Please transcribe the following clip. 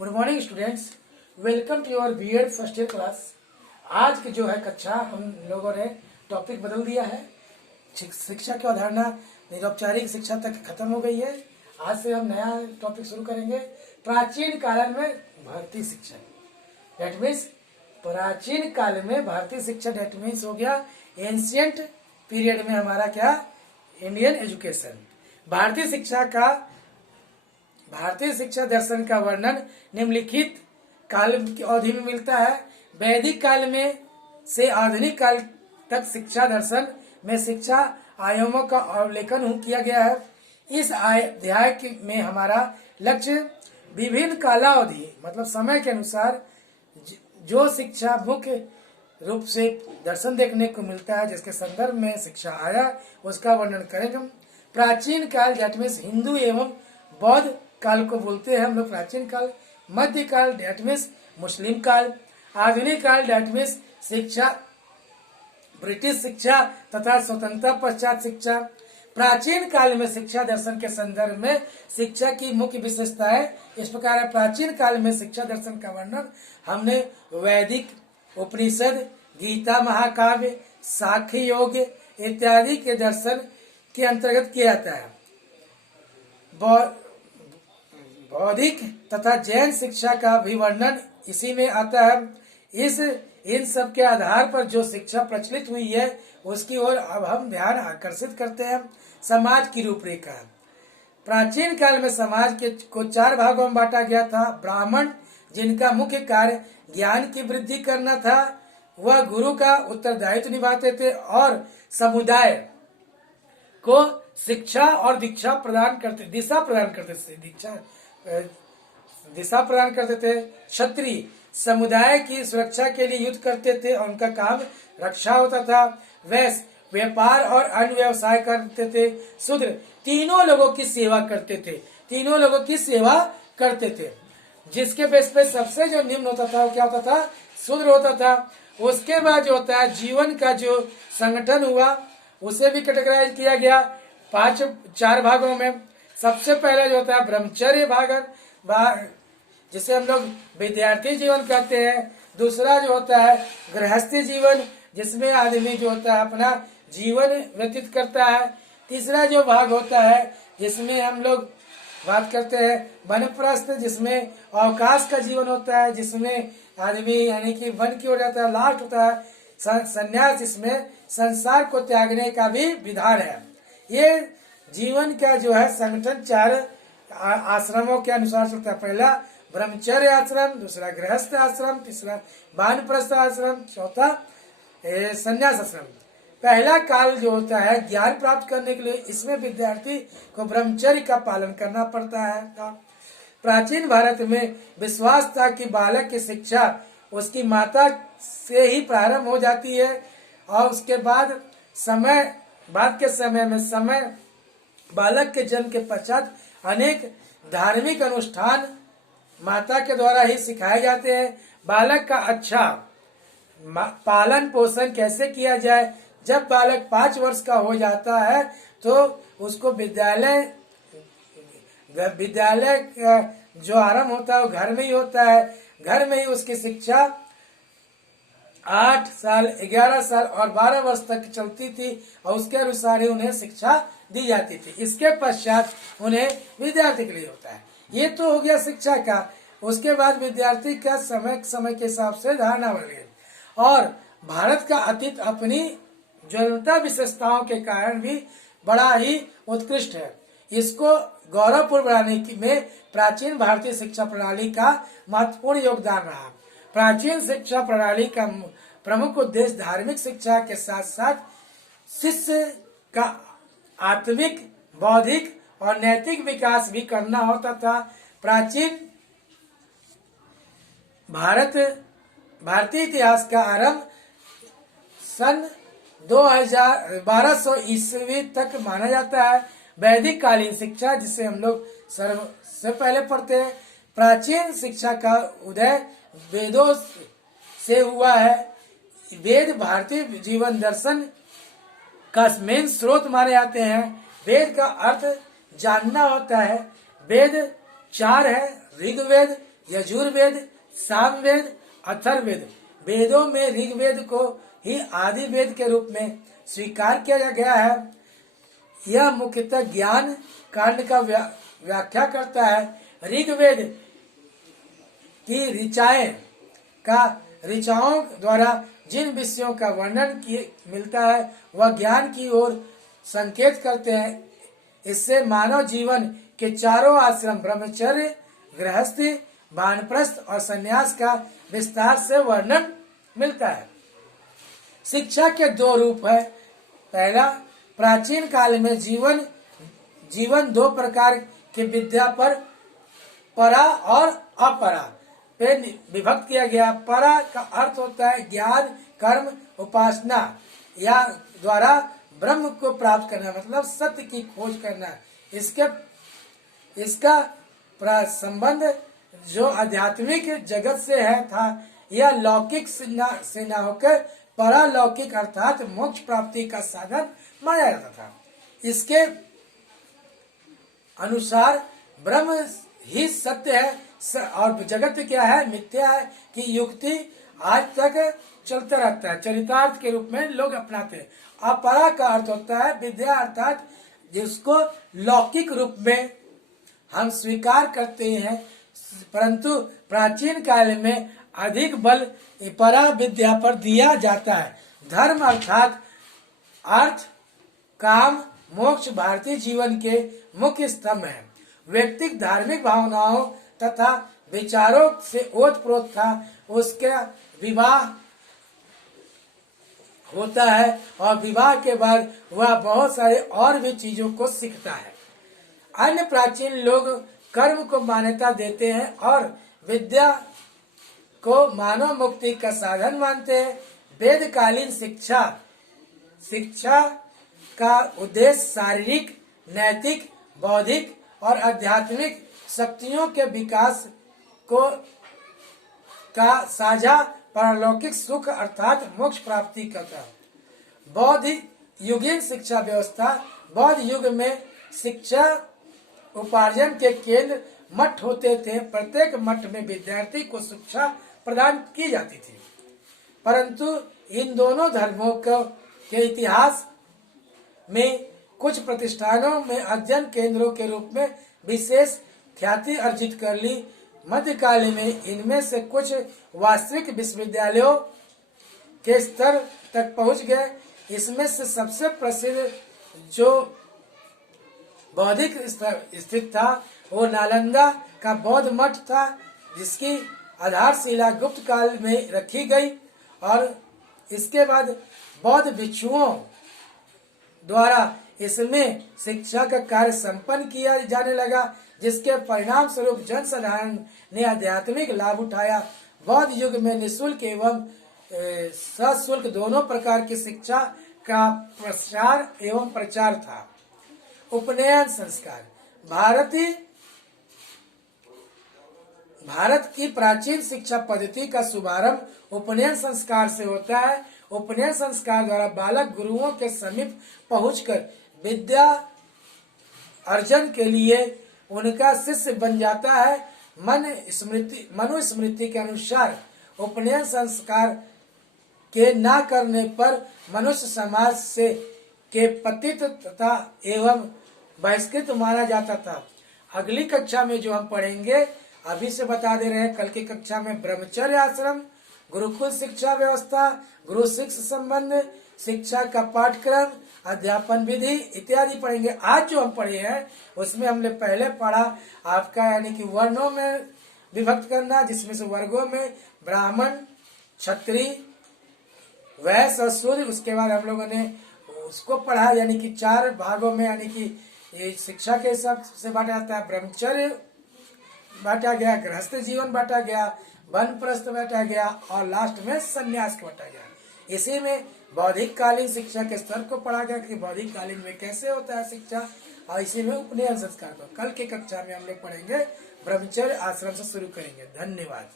Good morning students, welcome to your BEd first year class. आज की जो है कक्षा हम लोगों ने टॉपिक बदल दिया है। शिक्षा की अवधारणा निरौपचारिक शिक्षा तक खत्म हो गई है। आज से हम नया टॉपिक शुरू करेंगे, प्राचीन काल में भारतीय शिक्षा। डेट मीन्स प्राचीन काल में भारतीय शिक्षा, डेट मीन्स हो गया एंशियंट पीरियड में हमारा क्या, इंडियन एजुकेशन। भारतीय शिक्षा दर्शन का वर्णन निम्नलिखित काल की अवधि में मिलता है। वैदिक काल में से आधुनिक काल तक शिक्षा दर्शन में शिक्षा आयामों का अवलोकन किया गया है। इस अध्याय में हमारा लक्ष्य विभिन्न कालावधि मतलब समय के अनुसार जो शिक्षा मुख्य रूप से दर्शन देखने को मिलता है, जिसके संदर्भ में शिक्षा आया, उसका वर्णन करेंगे। प्राचीन काल डेट मीन्स हिंदू एवं बौद्ध काल को बोलते हैं हम लोग प्राचीन काल। मध्यकाल डेट मीन्स मुस्लिम काल। आधुनिक काल डेट मीन्स शिक्षा ब्रिटिश शिक्षा तथा स्वतंत्रता पश्चात शिक्षा। प्राचीन काल में शिक्षा दर्शन के संदर्भ में शिक्षा की मुख्य विशेषताएं इस प्रकार है। प्राचीन काल में शिक्षा दर्शन का वर्णन हमने वैदिक, उपनिषद, गीता, महाकाव्य, साख्य योग इत्यादि के दर्शन के अंतर्गत किया जाता है। बौद्धिक तथा जैन शिक्षा का भी वर्णन इसी में आता है। इन सब के आधार पर जो शिक्षा प्रचलित हुई है उसकी ओर अब हम ध्यान आकर्षित करते हैं। समाज की रूपरेखा। प्राचीन काल में समाज को 4 भागों में बांटा गया था। ब्राह्मण, जिनका मुख्य कार्य ज्ञान की वृद्धि करना था, वह गुरु का उत्तरदायित्व निभाते थे और समुदाय को शिक्षा और दिशा प्रदान करते थे। क्षत्रिय समुदाय की सुरक्षा के लिए युद्ध करते थे और उनका काम रक्षा होता था। वैश्य व्यापार और अन्य व्यवसाय करते थे। शूद्र तीनों लोगों की सेवा करते थे। जिसके बेस पे सबसे जो निम्न होता था वो क्या होता था, शूद्र होता था। उसके बाद जो होता है जीवन का जो संगठन हुआ उसे भी कैटेगराइज किया गया 4 भागों में। सबसे पहले जो होता है ब्रह्मचर्य भागन, जिसे हम लोग विद्यार्थी जीवन कहते हैं। दूसरा जो होता है गृहस्थी जीवन, जिसमें आदमी जो होता है अपना जीवन व्यतीत करता है। तीसरा जो भाग होता है जिसमें हम लोग बात करते हैं वनप्रस्थ, जिसमें अवकाश का जीवन होता है, जिसमें आदमी यानी कि वन की ओर जाता है। लास्ट होता है संन्यास, जिसमें संसार को त्यागने का भी विधान है। ये जीवन का जो है संगठन 4 आश्रमों के अनुसार चलता है। पहला ब्रह्मचर्य आश्रम, दूसरा गृहस्थ आश्रम, तीसरा वानप्रस्थ आश्रम, चौथा संन्यास आश्रम। पहला काल जो होता है ज्ञान प्राप्त करने के लिए, इसमें विद्यार्थी को ब्रह्मचर्य का पालन करना पड़ता है। प्राचीन भारत में विश्वास था कि बालक की शिक्षा उसकी माता से ही प्रारंभ हो जाती है और उसके बाद के समय में बालक के जन्म के पश्चात अनेक धार्मिक अनुष्ठान माता के द्वारा ही सिखाए जाते हैं। बालक का अच्छा पालन पोषण कैसे किया जाए, जब बालक 5 वर्ष का हो जाता है तो उसको विद्यालय जो आरंभ होता है वो घर में ही होता है। घर में ही उसकी शिक्षा 8 साल, 11 साल और 12 वर्ष तक चलती थी और उसके अनुसार ही उन्हें शिक्षा दी जाती थी। इसके पश्चात उन्हें विद्यार्थी के लिए होता है। ये तो हो गया शिक्षा का। उसके बाद विद्यार्थी का समय के हिसाब से धारणा बढ़ गई और भारत का अतीत अपनी ज्वलंता विशेषताओं के कारण भी बड़ा ही उत्कृष्ट है। इसको गौरवपूर्ण बनाने में प्राचीन भारतीय शिक्षा प्रणाली का महत्वपूर्ण योगदान रहा। प्राचीन शिक्षा प्रणाली का प्रमुख उद्देश्य धार्मिक शिक्षा के साथ साथ शिष्य का आत्मिक, बौद्धिक और नैतिक विकास भी करना होता था। प्राचीन भारतीय इतिहास का आरंभ सन 1200 ईस्वी तक माना जाता है। वैदिक कालीन शिक्षा, जिसे हम लोग सबसे पहले पढ़ते हैं। प्राचीन शिक्षा का उदय वेदों से हुआ है। वेद भारतीय जीवन दर्शन का मेन स्रोत माने जाते हैं। वेद का अर्थ जानना होता है। वेद 4 है, ऋग्वेद, यजुर्वेद, सामवेद, अथर्ववेद वेदों में ऋग्वेद को ही आदि वेद के रूप में स्वीकार किया गया है। यह मुख्यतः ज्ञान कांड का व्याख्या करता है। ऋग्वेद की ऋचाओं द्वारा जिन विषयों का वर्णन मिलता है वह ज्ञान की ओर संकेत करते हैं। इससे मानव जीवन के चारों आश्रम ब्रह्मचर्य, गृहस्थी, वानप्रस्थ और संन्यास का विस्तार से वर्णन मिलता है। शिक्षा के दो रूप है। पहला, प्राचीन काल में जीवन दो प्रकार की विद्या पर, परा और अपरा पे विभक्त किया गया। परा का अर्थ होता है ज्ञान, कर्म, उपासना या द्वारा ब्रह्म को प्राप्त करना, मतलब सत्य की खोज करना। इसका संबंध जो आध्यात्मिक जगत से है था, यह लौकिक से न होकर परालौकिक अर्थात मोक्ष प्राप्ति का साधन माना जाता था। इसके अनुसार ब्रह्म ही सत्य है और जगत क्या है, मिथ्या है कि युक्ति आज तक चलता रहता है, चरितार्थ के रूप में लोग अपनाते हैं। अपरा का अर्थ होता है विद्या, अर्थात जिसको लौकिक रूप में हम स्वीकार करते हैं, परंतु प्राचीन काल में अधिक बल परा विद्या पर दिया जाता है। धर्म अर्थात अर्थ, काम, मोक्ष भारतीय जीवन के मुख्य स्तंभ है। व्यक्तिगत धार्मिक भावनाओं तथा विचारों से ओतप्रोत था। उसका विवाह होता है और विवाह के बाद वह बहुत सारे और भी चीजों को सीखता है। अन्य प्राचीन लोग कर्म को मान्यता देते हैं और विद्या को मानव मुक्ति का साधन मानते हैं। वेदकालीन शिक्षा का उद्देश्य शारीरिक, नैतिक, बौद्धिक और आध्यात्मिक शक्तियों के विकास का साझा पारलौकिक सुख अर्थात मोक्ष प्राप्ति करता। बौद्ध युगीन शिक्षा व्यवस्था। बौद्ध युग में शिक्षा उपार्जन के केंद्र मठ होते थे। प्रत्येक मठ में विद्यार्थी को शिक्षा प्रदान की जाती थी, परंतु इन दोनों धर्मों के इतिहास में कुछ प्रतिष्ठानों में अध्ययन केंद्रों के रूप में विशेष ख्याति अर्जित कर ली। मध्यकाल में इनमें से कुछ वास्तविक विश्वविद्यालयों के स्तर तक पहुंच गए। इसमें से सबसे प्रसिद्ध जो बौद्धिक स्थित था वो नालंदा का बौद्ध मठ था, जिसकी आधारशिला गुप्त काल में रखी गई और इसके बाद बौद्ध भिक्षुओं द्वारा इसमें शिक्षा का कार्य संपन्न किया जाने लगा, जिसके परिणाम स्वरूप जन साधारण ने आध्यात्मिक लाभ उठाया। बौद्ध युग में निःशुल्क एवं सशुल्क दोनों प्रकार की शिक्षा का प्रसार एवं प्रचार था। उपनयन संस्कार। भारत की प्राचीन शिक्षा पद्धति का शुभारंभ उपनयन संस्कार से होता है। उपनयन संस्कार द्वारा बालक गुरुओं के समीप पहुंचकर विद्या अर्जन के लिए उनका शिष्य बन जाता है। मनुस्मृति के अनुसार उपनयन संस्कार के न करने पर मनुष्य समाज से के पतित तथा एवं बहिष्कृत माना जाता था। अगली कक्षा में जो हम पढ़ेंगे, अभी से बता दे रहे हैं, कल की कक्षा में ब्रह्मचर्य आश्रम, गुरुकुल शिक्षा व्यवस्था, गुरु शिष्य संबंध, शिक्षा का पाठ्यक्रम, अध्यापन विधि इत्यादि पढ़ेंगे। आज जो हम पढ़े हैं उसमें हमने पहले पढ़ा आपका यानी कि वर्णों में विभक्त करना, जिसमें से वर्गों में ब्राह्मण, क्षत्रिय, वैश्य और शूद्र। उसके बाद हम लोगों ने उसको पढ़ा यानी कि 4 भागों में, यानी कि शिक्षा के हिसाब से बांटा जाता है। ब्रह्मचर्य बांटा गया, गृहस्थ जीवन बांटा गया, वानप्रस्थ बांटा गया और लास्ट में संन्यास को बांटा गया। इसी में बौद्धिक कालीन शिक्षा के स्तर को पढ़ा गया कि बौद्धिक कालीन में कैसे होता है शिक्षा, और इसी में उपनयन संस्कार को कल के कक्षा में हम लोग पढ़ेंगे। ब्रह्मचर्य आश्रम से शुरू करेंगे। धन्यवाद।